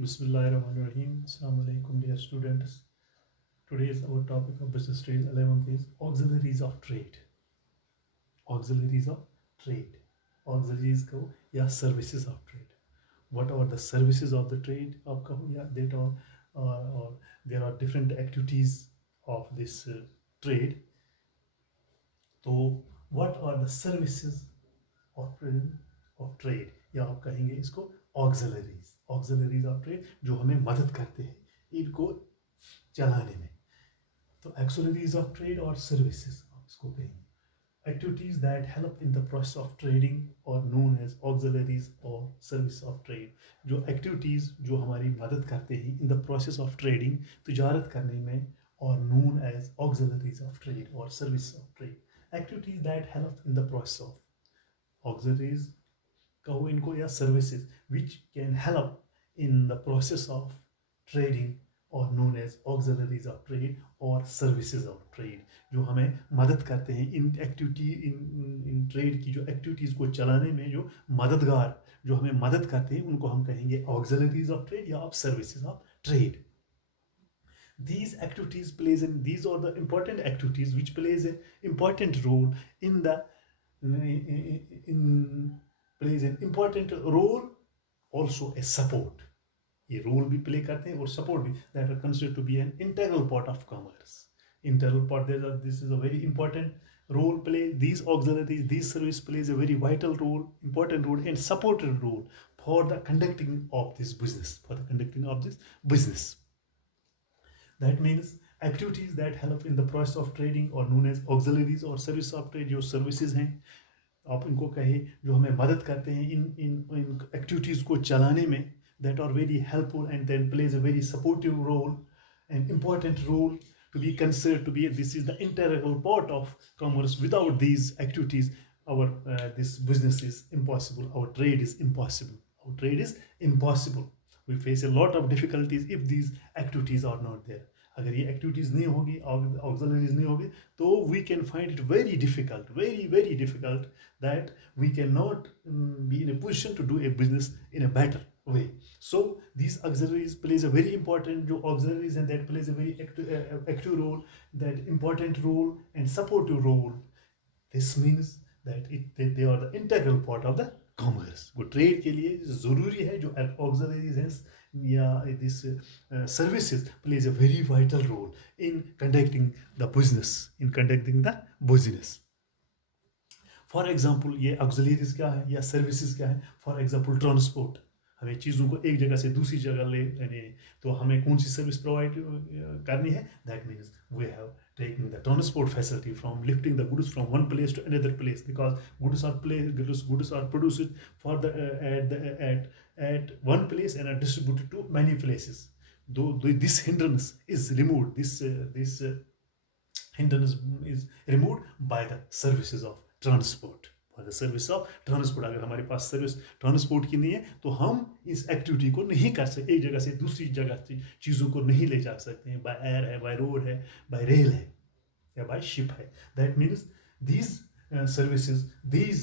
Bismillahirrahmanirrahim. Assalamu alaikum, dear students. Today is our topic of business trade 11th is auxiliaries of trade. Auxiliaries of trade. Auxiliaries को या services of trade. What are the services of the trade? आप कहो या that or there are different activities of this trade. तो what are the services of trade? या आप कहेंगे इसको auxiliaries of trade जो हमें मदद करते हैं इनको चलाने में. तो auxiliaries of trade और services आप इसको कहेंगे. Activities that help in the process of trading or known as auxiliaries or service of trade. जो activities जो हमारी मदद करते हैं in the process of trading तिजारत करने में और known as auxiliaries of trade or service of trade. Activities that help in the process of auxiliaries कहो इनको या services which can help in the process of trading or known as auxiliaries of trade or services of trade जो हमें मदद करते हैं in activity in trade की जो एक्टिविटीज़ को चलाने में जो मददगार जो हमें मदद करते हैं उनको हम कहेंगे auxiliaries of trade या services of trade. These activities these are the important activities which plays an important role in the plays an important role also a support. ये रोल भी प्ले करते हैं और सपोर्ट भी that are considered to be an integral part of commerce. Integral part this is a very important role play. These auxiliaries, these service plays a very vital role, important role and supported role for the conducting of this business. That means activities that help in the process of trading or known as auxiliaries or service of trade. जो services हैं आप इनको कहे जो हमें मदद करते हैं इन एक्टिविटीज़ को चलाने में that are very helpful and then plays a very supportive role and important role to be considered to be this is the integral part of commerce. Without these activities our this business is impossible, our trade is impossible. We face a lot of difficulties if these activities are not there. अगर ये एक्टिविटीज़ नहीं होगी ऑक्सिलरीज नहीं होगी तो we can find it very difficult that we can not be in a position to do a business in a better way. So these auxiliaries plays a very important जो auxiliaries and that plays a very active role, that important role and supportive role. This means that they are the integral part of the commerce. वो trade के लिए ज़रूरी है जो auxiliaries हैं या this services plays a very vital role in conducting the business. For example ये auxiliaries क्या है या services क्या है? For example transport. हमें चीज़ों को एक जगह से दूसरी जगह लेने तो हमें कौन सी सर्विस प्रोवाइड करनी है. That means we have taking the transport facility from lifting the goods from one place to another place because goods are produced for the at one place and are distributed to many places. Though this hindrance is removed, this hindrance is removed by the services of transport. The service of transport. अगर हमारे पास service transport की नहीं है तो हम इस एक्टिविटी को नहीं कर सकते, एक जगह से दूसरी जगह चीज़ों को नहीं ले जा सकते हैं. बाय एयर है, बाय रोड है, बाय रेल है या बाय शिप है. That means these services, these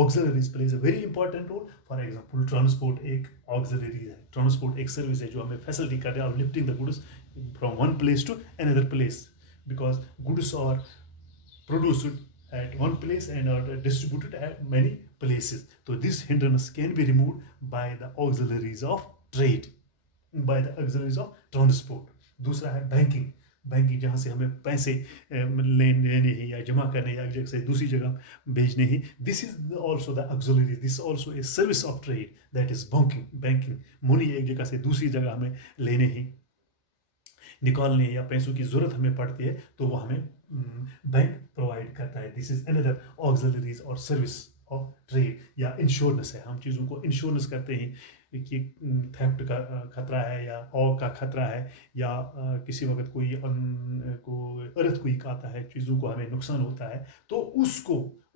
auxiliaries plays a very important role. For example transport एक auxiliary है, transport एक service है जो हमें facility कर रहा है lifting the goods from one place to another place because goods are produced at one place and are distributed at many places. So this hindrance can be removed by the auxiliaries of trade, by the auxiliaries of transport. दूसरा है बैंकिंग जहाँ से हमें पैसे लेने हैं या जमा करने या एक जगह से दूसरी जगह भेजने हैं. This is also the auxiliary, this also a service of trade that is banking. Money एक जगह से दूसरी जगह हमें लेने हैं, निकालने या पैसों की ज़रूरत हमें पड़ती है तो वो हमें बैंक प्रोवाइड करता है. दिस इज अनदर ऑक्सिलरीज और सर्विस ऑफ ट्रेड. या इंश्योरेंस है, हम चीज़ों को इंश्योरेंस करते हैं कि थेफ्ट का खतरा है या ऑग का खतरा है या किसी वक्त कोई अर्थक्वेक आता है, चीज़ों को हमें नुकसान होता है तो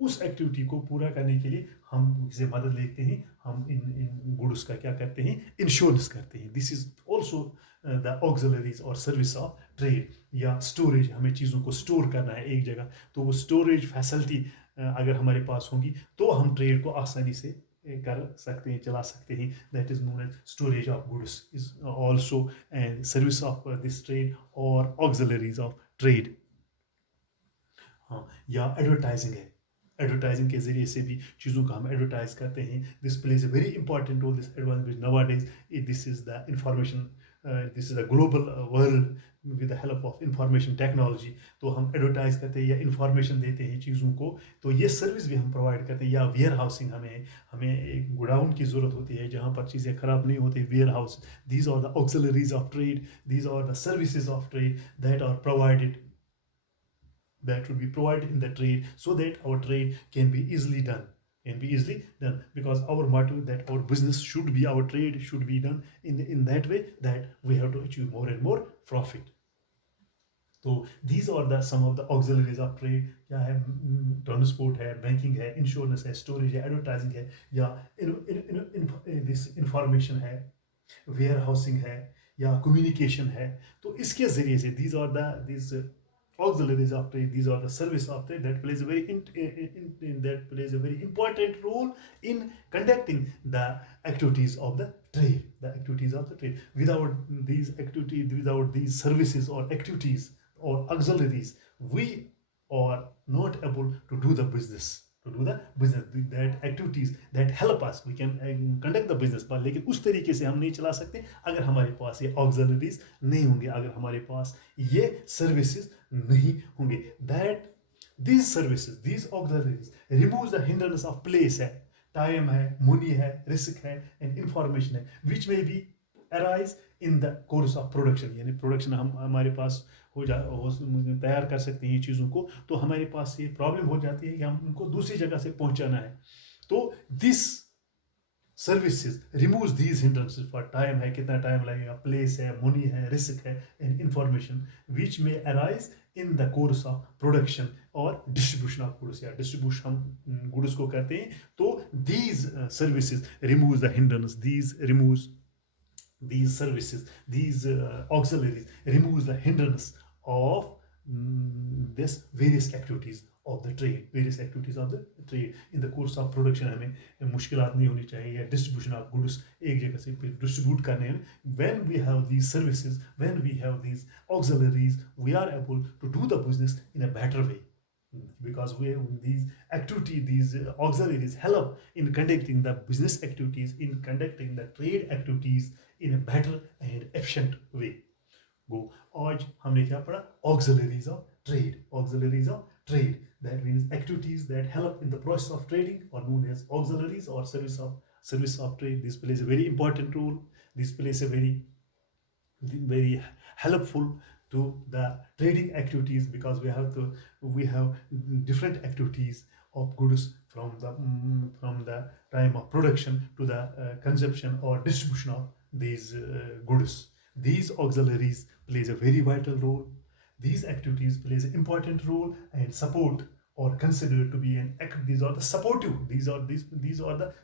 उस एक्टिविटी को पूरा करने के लिए हम किसी मदद लेते हैं, हम इन गुड्स का क्या करते हैं, इंश्योरेंस करते हैं. This is also the auxiliaries और सर्विस ऑफ ट्रेड. या स्टोरेज, हमें चीज़ों को स्टोर करना है एक जगह तो वो स्टोरेज फैसिलिटी अगर हमारे पास होगी तो हम ट्रेड को आसानी से कर सकते हैं, चला सकते हैं. That is known as storage of goods is also and service of this trade और ऑक्सिलरीज ऑफ ट्रेड. हाँ, या एडवर्टाइजिंग है. एडवर्टाइजिंग के जरिए से भी चीज़ों का हम एडवर्टाइज करते हैं. This plays a very important role. This advance nowadays this is the information, this is a global world with the help of information technology. तो हम एडवर्टाइज करते हैं या इंफॉर्मेशन देते हैं चीज़ों को. तो ये सर्विस भी हम प्रोवाइड करते हैं. या वेयर हाउसिंग, हमें हमें एक गोडाउन की ज़रूरत होती है जहाँ पर चीज़ें ख़राब नहीं होती. Warehouse, these are the auxiliaries of trade, these are the services of trade that are provided, that should be provided in the trade, so that our trade can be easily done, because our motto that our business should be, our trade should be done in that way that we have to achieve more and more profit. तो these are the some of the auxiliaries of trade. क्या है? ट्रांसपोर्ट है, बैंकिंग है, insurance है, स्टोरेज है, advertising है, या this information है, वेयर हाउसिंग है, या कम्युनिकेशन है. तो इसके जरिए से these are the these auxiliaries of trade, these are the service of trade that plays a that plays a very important role in conducting the activities of the trade. Without these activities, without these services or activities or auxiliaries, we are not able to do the business, that activities that help us, we can conduct the business. पर लेकिन उस तरीके से हम नहीं चला सकते अगर हमारे पास ये auxiliaries नहीं होंगे, अगर हमारे पास ये services नहीं होंगे. that these services, these auxiliaries removes the hindrance of place है, time है, money है, risk है, and information है, which may be arise in the course of production. यानी प्रोडक्शन हम हमारे पास तैयार कर सकते हैं ये चीज़ों को, तो हमारे पास ये प्रॉब्लम हो जाती है कि हम उनको दूसरी जगह से पहुंचाना है. तो this services removes these hindrances for time है, कितना टाइम लगेगा, प्लेस है, मनी है, रिस्क है, एंड इंफॉर्मेशन विच में arise in the course of production और डिस्ट्रीब्यूशन ऑफ गुड्स, या डिस्ट्रीब्यूशन हम गुड्स को करते हैं. तो these services removes the hindrance, these services, these auxiliaries removes the hindrance of this various activities of the trade. In the course of production हमें मुश्किलात नहीं होनी चाहिए, या distribution of goods एक जगह से distribute करने में. When we have these services, when we have these auxiliaries, we are able to do the business in a better way, because we have these activities, these auxiliaries help in conducting the business activities, in conducting the trade activities in a better and efficient way. आज हमने क्या पढ़ा? Auxiliaries of trade. That means activities that help in the process of trading are known as auxiliaries or service of trade. This plays a very important role. This plays a very helpful to the trading activities, because we have different activities of goods from the time of production to the consumption or distribution of these goods. These auxiliaries plays a very vital role. These activities plays an important role and support or considered to be these are the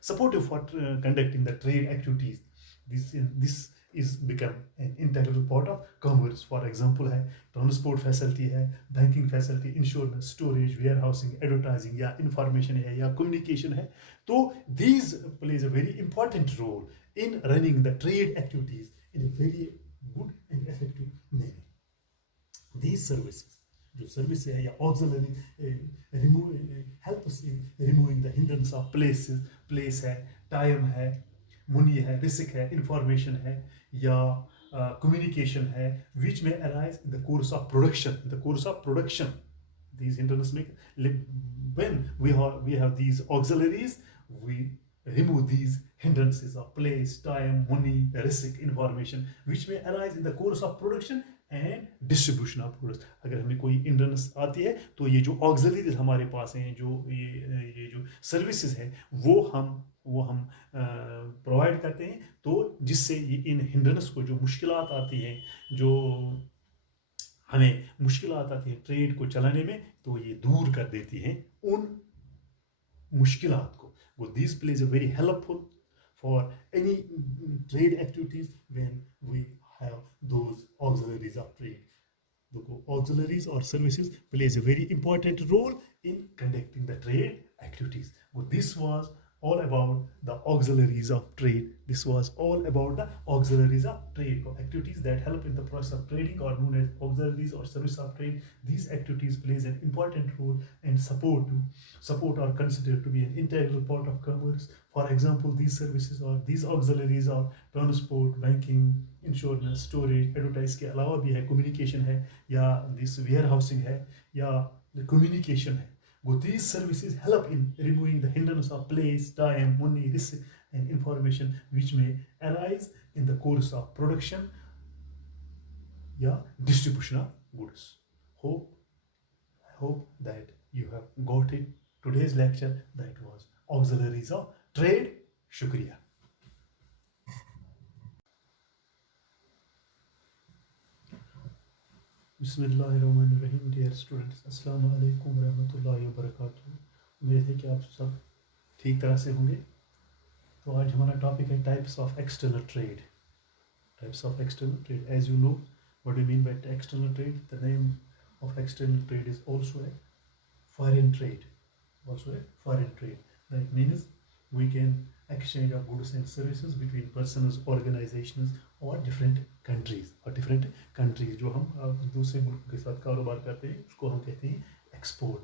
supportive for conducting the trade activities. This is become an integral part of commerce. For example है transport facility है, banking facility, insurance, storage, warehousing, advertising, या information है, या communication है. तो these plays a very important role in running the trade activities in a very good and effective manner. These services, जो सर्विस है या auxiliary help us in removing the hindrance of place है, time है, money है, risk है, information है, या communication है, which may arise in the course of production. These hindrances when we have these auxiliaries, we remove these hindrances of place, time, money, risk, information, which may arise in the course of production and distribution of products. अगर हमें कोई hindrance आती है तो ये जो auxiliaries हमारे पास हैं, जो ये जो services हैं, वो हम प्रोवाइड करते हैं. तो जिससे ये इन hindrance को, जो मुश्किलात आती हैं, जो हमें मुश्किलात आती हैं ट्रेड को चलाने में, तो ये दूर कर देती हैं उन मुश्किलात को. These plays a very helpful for any trade activities when we have those auxiliaries of trade. The auxiliaries or services plays a very important role in conducting the trade activities. This was all about the auxiliaries of trade. This was all about the auxiliaries of trade, or activities that help in the process of trading are known as auxiliaries or service of trade. These activities plays an important role and support are considered to be an integral part of commerce. For example, these services or these auxiliaries are transport, banking, insurance, storage, advertise के अलावा भी है, कम्युनिकेशन है, या this where housing है, या कम्युनिकेशन है. Go, these services help in removing the hindrance of place, time, money, risk, and information which may arise in the course of production, distribution of goods. I hope that you have got it. Today's lecture, that was auxiliaries of trade. Shukriya. बिस्मिल्लाहिर्रहमानिर्रहीम. Dear students, अस्सलाम वालेकुम रहमतुल्लाहि व बरकातुहू. उम्मीद है कि आप सब ठीक तरह से होंगे. तो आज हमारा टॉपिक है types of external trade. Types of external trade. As you know what do mean by external trade. The name of external trade is also a foreign trade. That means we can exchange of goods and services between persons, organizations or different countries. जो हम दूसरे मुल्क के साथ कारोबार करते हैं उसको हम कहते हैं एक्सपोर्ट.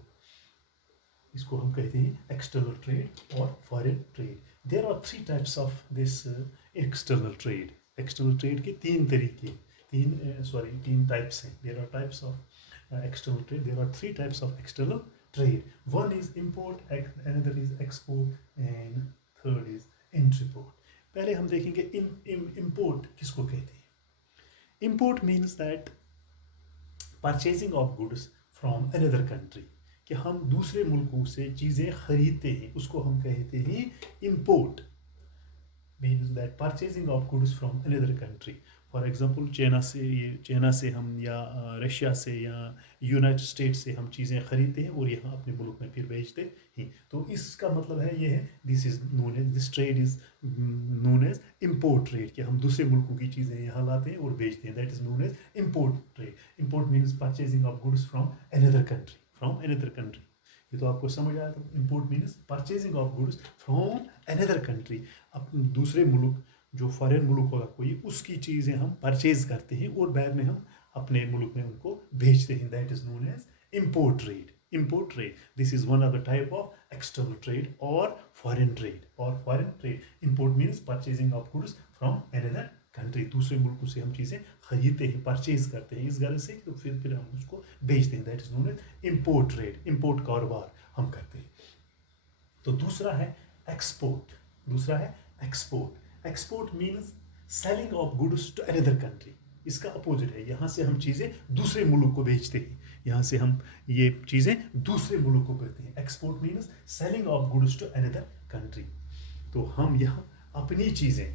इसको हम कहते हैं एक्सटर्नल ट्रेड और foreign trade. There are 3 types of this external trade. External trade के 3 तरीके, 3 टाइप्स हैं. There are types of external trade. There are 3 types of external trade. One is import, another is export, and third is interport. पहले हम देखेंगे import किसको कहते हैं. Import means that purchasing of goods from another country. कि हम दूसरे मुल्कों से चीज़ें खरीदते हैं उसको हम कहते हैं import. Means that purchasing of goods from another country. For example China से हम या रशिया से या यूनाइटेड स्टेट्स से हम चीज़ें ख़रीदते हैं और यहाँ अपने मुल्क में फिर बेचते हैं. तो इसका मतलब है ये है, this trade is known as import trade. कि हम दूसरे मुल्कों की चीज़ें यहाँ लाते हैं और बेचते हैं. That is known as import trade. Import means purchasing of goods from another country. ये तो आपको समझ आया. तो import means purchasing of goods from another country. अब दूसरे मुल्क जो फॉरेन मुल्क होगा कोई, उसकी चीज़ें हम परचेज करते हैं और बाद में हम अपने मुल्क में उनको भेजते हैं. That is known as import trade. This is one of the type of external trade और foreign trade. Import means purchasing of goods from another country. दूसरे मुल्कों से हम चीज़ें खरीदते हैं, परचेज करते हैं इस गर्ज से, तो फिर हम उसको बेचते हैं. That is known as import trade. Import कारोबार हम करते हैं. तो दूसरा है export. Export means selling of goods to another country. इसका अपोजिट है. यहाँ से हम चीज़ें दूसरे मुल्क को बेचते हैं. यहाँ से हम ये चीज़ें दूसरे मुल्क को करते हैं. Export means selling of goods to another country. तो हम यहाँ अपनी चीज़ें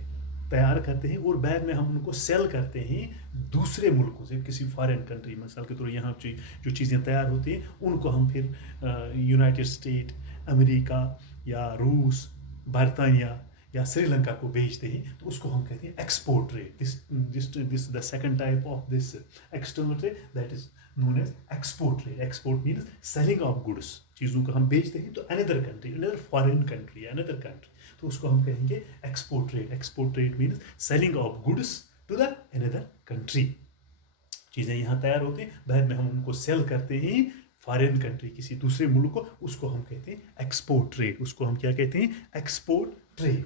तैयार करते हैं और बाद में हम उनको सेल करते हैं दूसरे मुल्कों से, किसी फॉरेन कंट्री. मिसाल के तौर यहाँ जो चीज़ें तैयार होती हैं उनको हम फिर यूनाइटेड स्टेट, अमेरिका या रूस, बरतानिया या श्रीलंका को बेचते हैं. तो उसको हम कहते हैं export trade. This the second type of this external trade. That is known as export trade. Export means selling of goods. चीज़ों को हम बेचते हैं तो another country, another foreign country, another country, तो उसको हम कहेंगे export trade. Export trade means selling of goods to the another country. चीज़ें यहाँ तैयार होती हैं, बाद में हम उनको सेल करते हैं फॉरेन कंट्री, किसी दूसरे मुल्क को. उसको हम कहते हैं एक्सपोर्ट ट्रेड. उसको हम क्या कहते हैं? Export trade.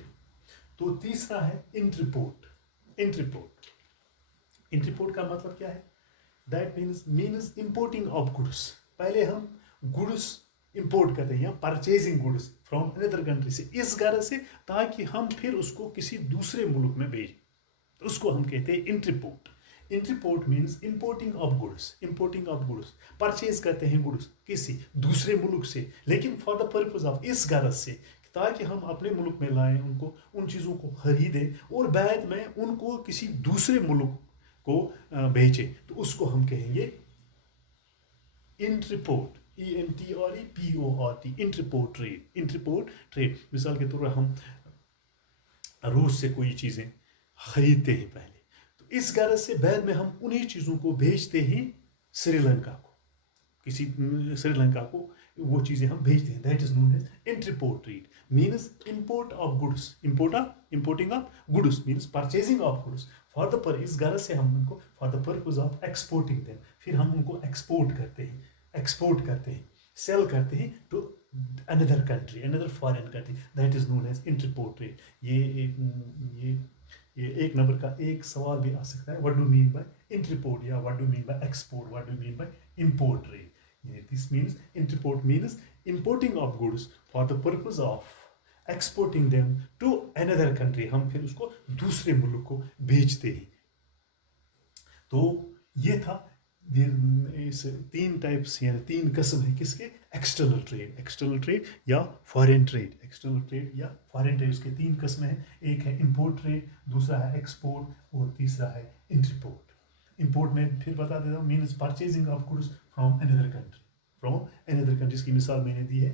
तो तीसरा है इंटरपोर्ट. इंटरपोर्ट का मतलब क्या है? That means importing of goods. पहले हम गुड्स इंपोर्ट करते हैं या purchasing goods from another country से, इस गर्ज से ताकि हम फिर उसको किसी दूसरे मुल्क में भेजें. तो उसको हम कहते हैं entrepot. Entrepot means importing of goods. Purchase करते हैं गुड्स किसी दूसरे मुल्क से, लेकिन फॉर द पर्पज ऑफ, इस गर्ज से ताकि हम अपने मुल्क में लाएं, उनको उन चीज़ों को खरीदें और बाद में उनको किसी दूसरे मुल्क को बेचें. तो उसको हम कहेंगे इंटरपोर्ट. ENTREPORT. Interport trade. मिसाल के तौर पर हम रूस से कोई चीज़ें खरीदते हैं पहले, तो इस गर्ज से बाद में हम उन्हीं चीज़ों को बेचते हैं श्रीलंका को, वो चीज़ें हम भेजते हैं, that is known as entrepot trade. Means import of goods, importing of goods means purchasing of goods for the पर, इस गरज से हम उनको for the purpose of exporting them, फिर हम उनको एक्सपोर्ट करते हैं, सेल करते हैं to another country, another foreign country, that is known as entrepot trade. ये ये एक नंबर का एक सवाल भी आ सकता है, what do mean by entrepot या what do mean by export, what do mean by import trade. This means entrepot means importing of goods for the purpose of exporting them to another country, हम फिर उसको दूसरे मुल्क को भेजते हैं। तो ये था इस तीन टाइप्स यानी तीन किस्म है किसके, एक्सटर्नल ट्रेड या फॉरेन ट्रेड, एक्सटर्नल ट्रेड या फॉरेन ट्रेड, उसके तीन किस्म हैं, एक है इंपोर्ट ट्रेड, दूसरा है एक्सपोर्ट और तीसरा है इंटरपोर्ट। इंपोर्ट में फिर बता देता हूँ, means purchasing of goods from another country, इसकी मिसाल मैंने दी है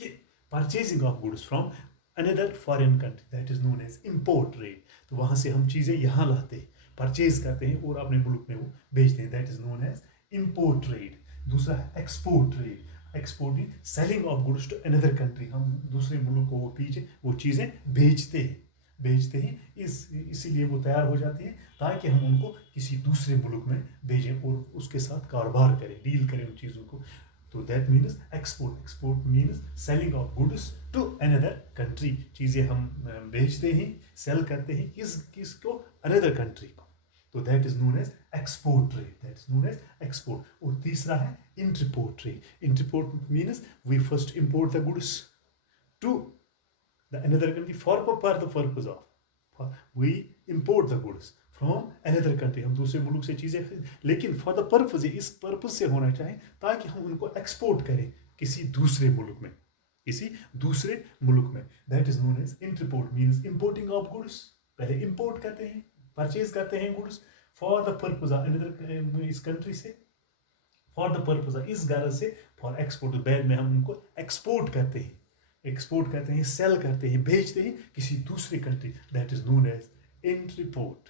कि purchasing of goods from another foreign country, that is known as import trade. तो वहाँ से हम चीज़ें यहाँ लाते हैं, परचेज करते हैं और अपने मुल्क में वो बेचते हैं, that is known as import trade. दूसरा है export trade, export mean selling of goods to another country, हम दूसरे मुल्क को वो चीज़ें बेचते हैं इसीलिए वो तैयार हो जाती हैं ताकि हम उनको किसी दूसरे मुल्क में भेजें और उसके साथ कारोबार करें, डील करें उन चीज़ों को। तो that means export means selling of goods to another country, चीज़ें हम बेचते हैं, सेल करते हैं किसको, अनदर कंट्री को। तो that is known as export trade, और तीसरा है entrepot trade. Entrepot means we first import the goods to the another country for the purpose of we import the goods from another country, हम दूसरे मुल्क से चीज़ें, लेकिन फॉर द पर्पज, इस पर्पज से होना चाहिए ताकि हम उनको एक्सपोर्ट करें किसी दूसरे मुल्क में, that is known as entrepot means importing of goods, पहले इंपोर्ट करते हैं, परचेज करते हैं goods for the purpose of another, इस कंट्री से फॉर द पर्पज ऑफ, इस गरज से फॉर एक्सपोर्ट, बाद में हम उनको एक्सपोर्ट करते हैं, सेल करते हैं, भेजते हैं किसी दूसरी country, that is known as entrepot.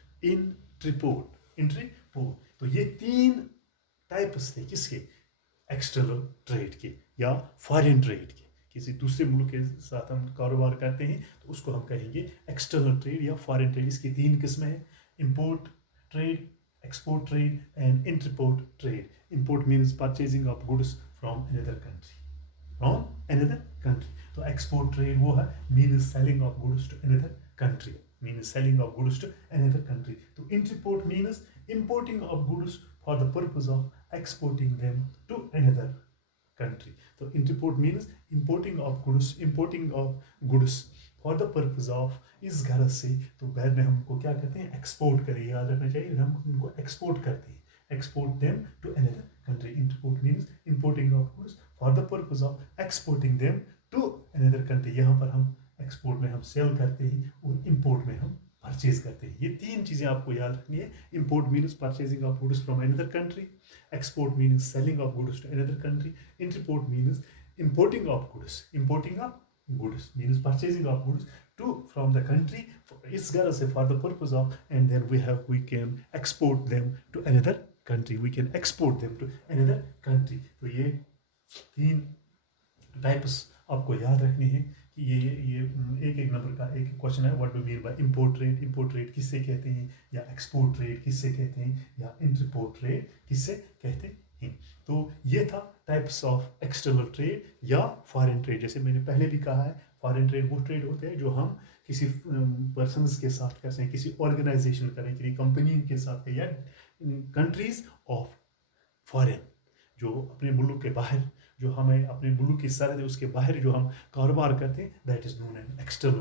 तो ये तीन टाइप्स थे किसके, एक्सटर्नल ट्रेड के या फॉरेन ट्रेड के। किसी दूसरे मुल्क के साथ हम कारोबार करते हैं तो उसको हम कहेंगे एक्सटर्नल ट्रेड या फॉरेन ट्रेड। इसकी तीन किस्में हैं, import trade, export trade and entrepot trade. Import means purchasing of goods from another country, तो एक्सपोर्ट ट्रेड वो है means selling of goods to another country, तो entrepot means importing of goods for the purpose of exporting them to another country. तो entrepot means importing of goods for the purpose of, इस गरज से, तो बाद में हमको क्या कहते हैं, एक्सपोर्ट करें, याद रखना चाहिए, हम उनको एक्सपोर्ट करते हैं, export them to another country. Entrepot means importing of goods for the purpose of exporting them to another country. यहाँ पर हम एक्सपोर्ट में हम सेल करते हैं और इंपोर्ट में हम परचेज करते हैं। ये तीन चीज़ें आपको याद रखनी है। Import means purchasing of goods from another country, export means selling of goods to another country, entrepot means importing of goods means purchasing of goods to from the country, इस गरज से for the purpose of, and then we can export them to another country, तो ये तीन टाइप्स आपको याद रखनी है कि ये एक नंबर का एक क्वेश्चन है, what do mean by import trade किससे कहते हैं, या एक्सपोर्ट ट्रेड किससे कहते हैं, या इंटरपोर्ट ट्रेड किससे कहते हैं। तो ये था टाइप्स ऑफ एक्सटर्नल ट्रेड या फॉरेन ट्रेड। जैसे मैंने पहले भी कहा है, फॉरेन ट्रेड वो ट्रेड होते हैं जो हम किसी पर्सनस के साथ करते हैं, किसी ऑर्गेनाइजेशन करें, किसी कंपनी के साथ, या कंट्रीज ऑफ फॉरेन, जो अपने मुल्क के बाहर, जो हमें अपने मुल्क की सरहद है उसके बाहर जो हम कारोबार करते हैं, that is known as external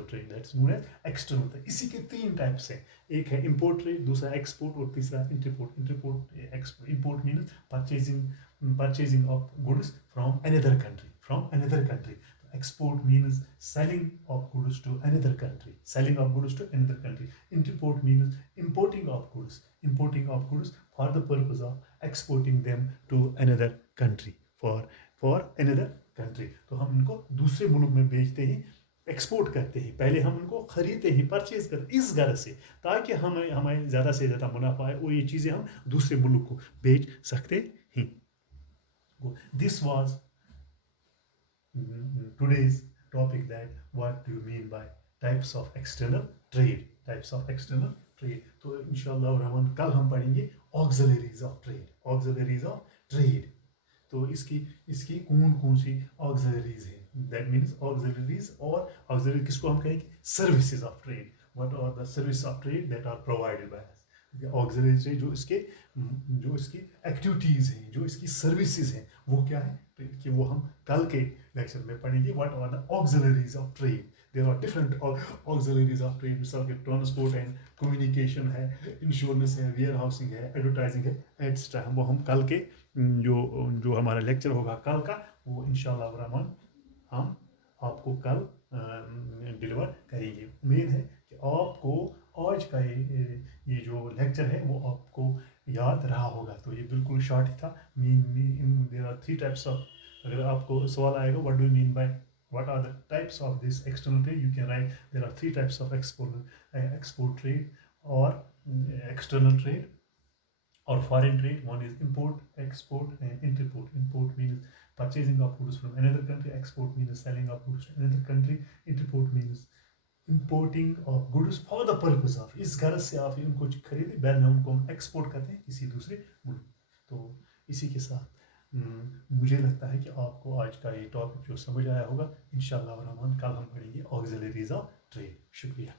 trade, इसी के तीन टाइप्स हैं, एक है इंपोर्ट ट्रेड, दूसरा एक्सपोर्ट और तीसरा entrepot. Import means purchasing of goods from another country, export means selling of goods to another country, Interport means importing of goods for the purpose of exporting them to another country, for another country। तो हम इनको दूसरे मुल्क में बेचते हैं, एक्सपोर्ट करते हैं, पहले हम उनको खरीदते हैं, परचेज करते हैं, इस गरज से ताकि हमें ज़्यादा से ज़्यादा मुनाफा है और ये चीज़ें हम दूसरे मुल्क को बेच सकते हैं। This was today's topic that what do you mean by types of external trade, types of external trade. तो इंशाल्लाह रहमान कल हम पढ़ेंगे auxiliaries of trade, auxiliaries of trade. तो इसकी इसकी कौन कौन सी ऑक्सिलरीज हैं, दैट मीन्स ऑक्सिलरीज, और ऑक्सिलरी किसको हम कहेंगे, services of trade. What are the service of trade that are provided by auxiliary trade. जो इसकी एक्टिविटीज़ हैं, जो इसकी सर्विसेज हैं, वो क्या है कि वो हम कल के लेक्चर में पढ़ेंगे. What are the auxiliaries of trade. There are different auxiliaries of trade. मिसाल के ट्रांसपोर्ट एंड कम्युनिकेशन है, इंश्योरेंस है, वेयर हाउसिंग है, एडवर्टाइजिंग है, एट्सट्रा. वो हम कल के जो हमारा लेक्चर होगा कल का, वो इंशाल्लाह रहमान हम आपको कल डिलीवर करेंगे. उम्मीद है कि आपको आज का ये जो लेक्चर है वो आपको याद रहा होगा. तो ये बिल्कुल शॉर्ट ही था. देयर आर 3 टाइप्स ऑफ, अगर आपको सवाल आएगा what do you mean by what are the types of this external trade, you can write there are 3 types of export trade or external trade or foreign trade. One is import, export, and import. Import means purchasing of goods from another country. Export means selling of goods to another country. Import means importing of goods for the purpose of, इस गरज से आप इनको खरीदे, बाद में उनको हम एक्सपोर्ट करते हैं किसी दूसरे मुल्क. तो इसी के साथ मुझे लगता है कि आपको आज का ये टॉपिक जो समझ आया होगा. इंशाल्लाह रहमान कल हम पढ़ेंगे ऑक्सिलरीज ऑफ ट्रेड. शुक्रिया.